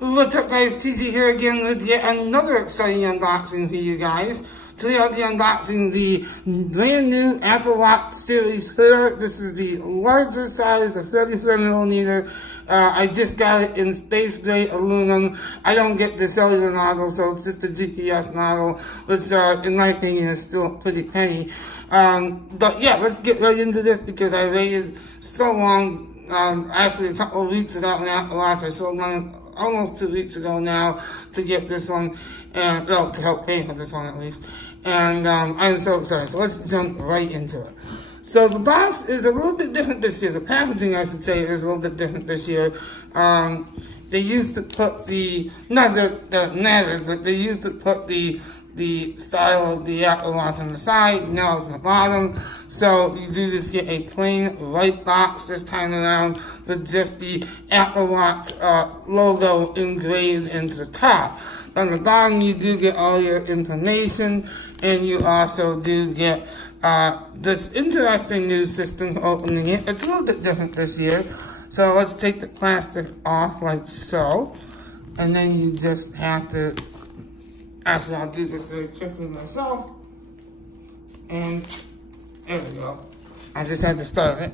What's up guys, TG here again with yet another exciting unboxing for you guys. Today I'll be unboxing the brand new Apple Watch Series 4. This is the larger size, the 34mm. I just got it in space gray aluminum. I don't get the cellular model, so it's just the GPS model, which in my opinion is still pretty penny. But yeah, let's get right into this because I waited so long. Actually a couple of weeks ago when Apple Watch, I sold mine almost 2 weeks ago now to get this one, and well, to help pay for this one at least. And I'm so excited. So let's jump right into it. So the box is a little bit different this year. The packaging, I should say, is a little bit different this year. They used to put not that it matters, but they used to put the style of the Apple Watch on the side, now it's on the bottom. So you do just get a plain white box this time around with just the Apple Watch logo engraved into the top. On the bottom you do get all your information, and you also do get this interesting new system for opening it. It's a little bit different this year. So let's take the plastic off like so, and then you just have to, actually I'll do this very quickly myself, and there we go. I just had to start it.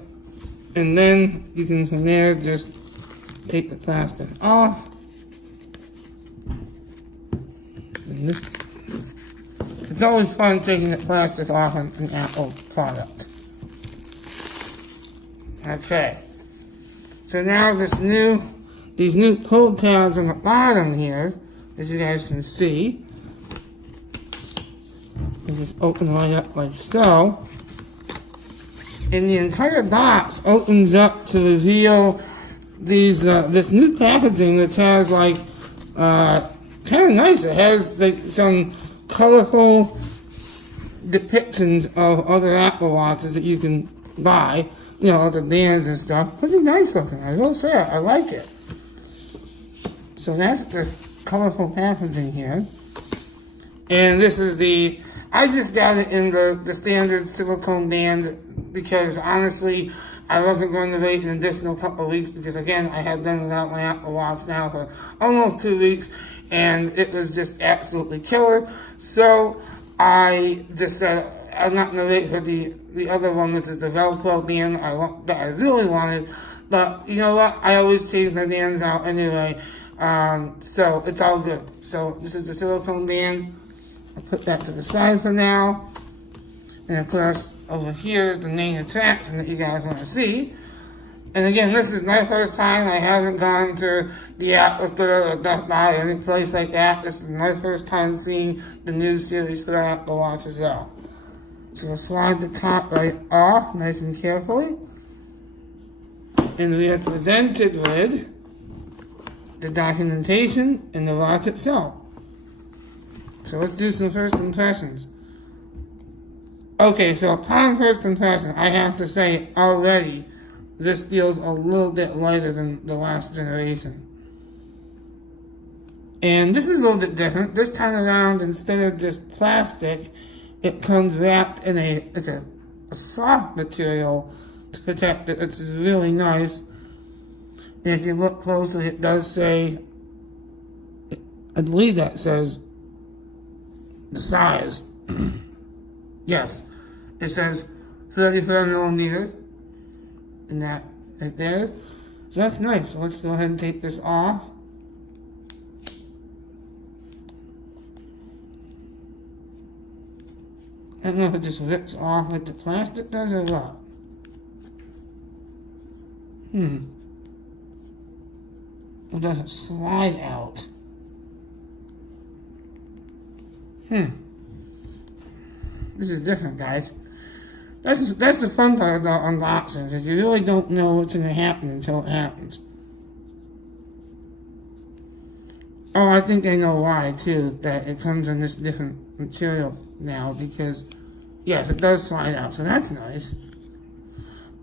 And then you can from there just take the plastic off. And this, it's always fun taking the plastic off on an Apple product. Okay. So now these new pull tabs on the bottom here, as you guys can see, you just open right up like so. And the entire box opens up to reveal this new packaging that has like kind of nice. It has like some colorful depictions of other Apple Watches that you can buy, you know, other bands and stuff. Pretty nice looking, I will say. I like it. So that's the colorful packaging here. And this is I just got it in the standard silicone band because honestly, I wasn't going to wait an additional couple of weeks because again, I had been without my Apple Watch now for almost 2 weeks and it was just absolutely killer. So I just said, I'm not going to wait for the other one, which is the Velcro band that I really wanted. But you know what? I always change my bands out anyway. So it's all good. So this is the silicone band. I'll put that to the side for now. And of course, over here is the main attraction that you guys want to see. And again, this is my first time. I haven't gone to the Apple Store or Best Buy or any place like that. This is my first time seeing the new series for the Apple Watch as well. So we'll slide the top right off nice and carefully. And we are presented with the documentation and the watch itself. So let's do some first impressions. Okay, so upon first impression, I have to say already, this feels a little bit lighter than the last generation. And this is a little bit different. This time around, instead of just plastic, it comes wrapped in a soft material to protect it. It's really nice. And if you look closely, it does say, I believe that says the size. Yes, it says 34mm, and that right there. So that's nice. So let's go ahead and take this off. I don't know if it just rips off like the plastic does or what. It doesn't slide out. This is different, guys. That's the fun part about unboxings, is you really don't know what's going to happen until it happens. Oh, I think I know why, too, that it comes in this different material now, because, yes, it does slide out, so that's nice.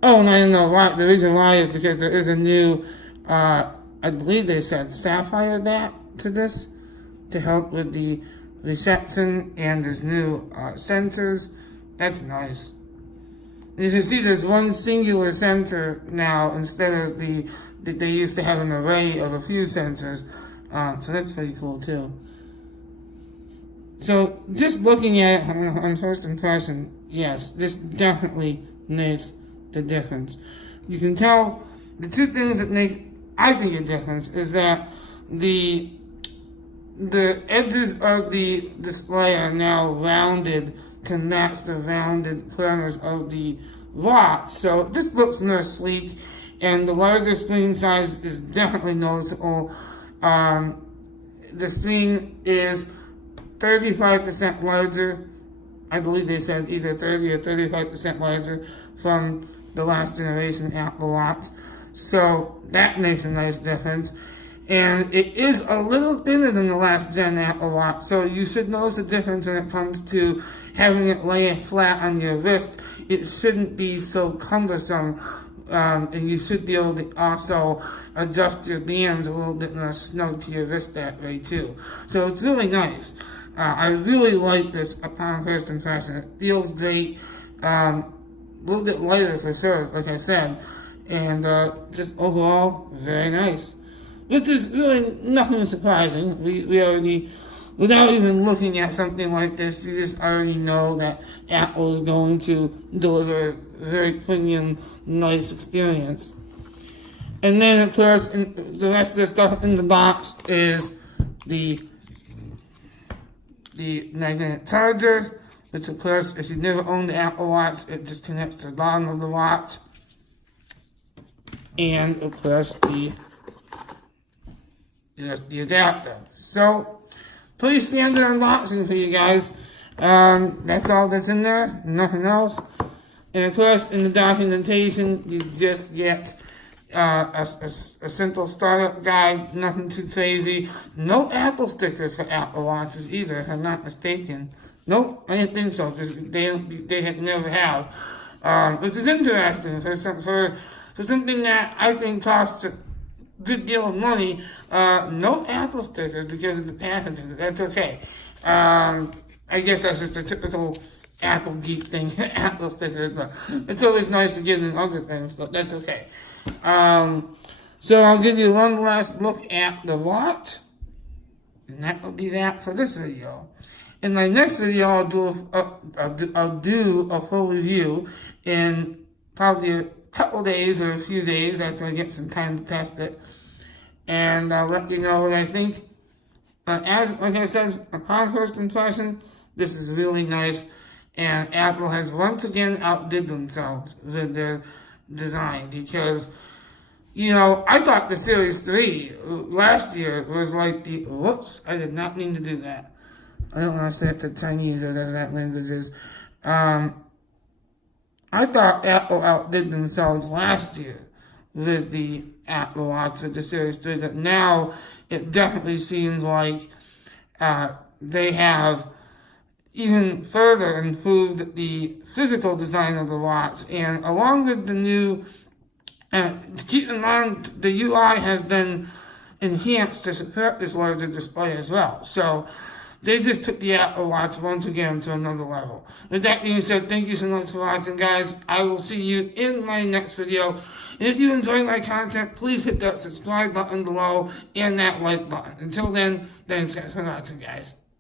Oh, and I know why. The reason why is because there is a new, I believe they said sapphire back to this, to help with the reception, and there's new sensors. That's nice. And you can see there's one singular sensor now instead of they used to have an array of a few sensors. So that's pretty cool too. So just looking at it on first impression, yes, this definitely makes the difference. You can tell the two things that I think a difference is that the edges of the display are now rounded to match the rounded corners of the watch. So this looks more sleek, and the larger screen size is definitely noticeable. The screen is 35% larger. I believe they said either 30 or 35% larger from the last generation Apple Watch. So that makes a nice difference. And it is a little thinner than the last gen Apple Watch, so you should notice a difference when it comes to having it lay flat on your wrist. It shouldn't be so cumbersome, and you should be able to also adjust your bands a little bit more snug to your wrist that way too. So it's really nice. I really like this upon first impression. It feels great, a little bit lighter for sure, like I said, and just overall very nice. Which is really nothing surprising. We already, without even looking at something like this, you just already know that Apple is going to deliver a very premium, nice experience. And then, of course, the rest of the stuff in the box is the magnetic charger, which, of course, if you've never owned the Apple Watch, it just connects to the bottom of the watch. And, of course, the adapter. So, pretty standard unboxing for you guys. That's all that's in there, nothing else. And of course, in the documentation, you just get a simple startup guide, nothing too crazy. No Apple stickers for Apple Watches either, if I'm not mistaken. Nope, I didn't think so, because they had never have. Which is interesting for something that I think costs a good deal of money. No Apple stickers because of the packaging. That's okay. I guess that's just a typical Apple geek thing. Apple stickers, but it's always nice to get in other things, so that's okay. So I'll give you one last look at the watch, and that will be that for this video. In my next video, I'll do a full review in probably a couple days or a few days after I get some time to test it, and I'll let you know what I think. Like I said, upon first impression, this is really nice, and Apple has once again outdid themselves with their design, because, you know, I thought the Series 3 last year was like whoops, I did not mean to do that. I don't want to say it to Chinese or whatever that language is. I thought Apple outdid themselves last year with the Apple Watch, with the Series 3, but now it definitely seems like they have even further improved the physical design of the watch, and along with the new, keep in mind, the UI has been enhanced to support this larger display as well. So they just took the Apple Watch once again to another level. With that being said, thank you so much for watching, guys. I will see you in my next video. And if you enjoy my content, please hit that subscribe button below and that like button. Until then, thanks guys for watching, guys.